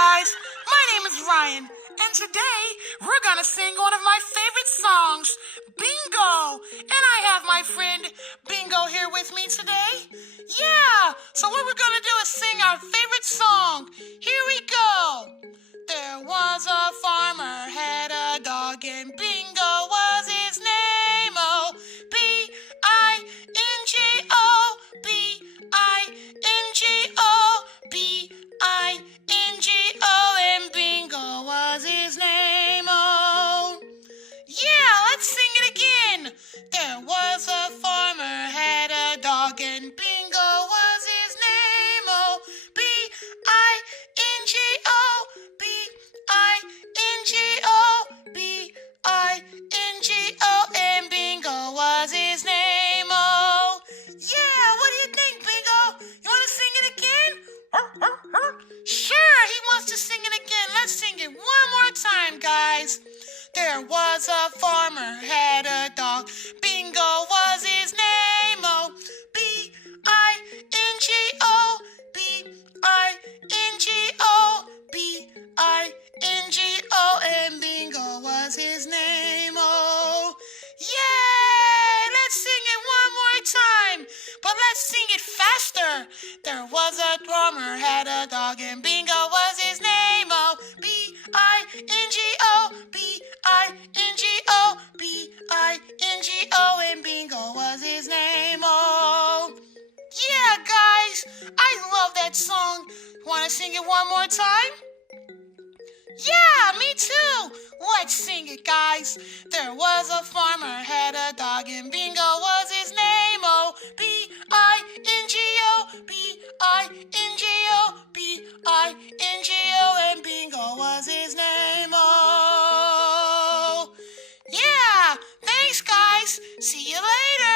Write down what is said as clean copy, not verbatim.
guys, my name is Ryan, and today we're gonna sing one of my favorite songs, Bingo! And I have my friend Bingo here with me today. Yeah, so what we're gonna do is sing our favorite song. Here we go! There was a farmer, had a dog, and Bingo was his name. Oh, B-I-N-G-O, B-I-N-G-O, B-I-N-G-O, and Bingo was his name. Oh, yeah, let's sing it again. There was a farmer, had a dog, and Bingo was his name. Oh, B-I-N-G-O, B-I-N-G-O, B-I-N-G-O, and Bingo was his name. Oh, yeah, what do you think, Bingo? You want to sing it again? Sure, he wants to sing it again. Let's sing it one more time, guys. There was a farmer, had a dog. Bingo was his name. Oh, B-I-N-G-O, B-I-N-G-O, B-I-N-G-O, and Bingo was his name. Oh, yay! Let's sing it one more time, but let's sing it faster. There was a farmer, had a dog, and Bingo was his name. Oh, B-I-N-G-O, B-I-N-G-O, B-I-N-G-O, and Bingo was his name. Oh, yeah, guys, I love that song. Want to sing it one more time? Yeah, me too. Let's sing it, guys. There was a farmer, had a dog, and Bingo was his name. Oh, B-I-N-G-O, B-I-N-G-O, B-I-N-G-O, and Bingo was his name. Oh, yeah. Thanks, guys. See you later.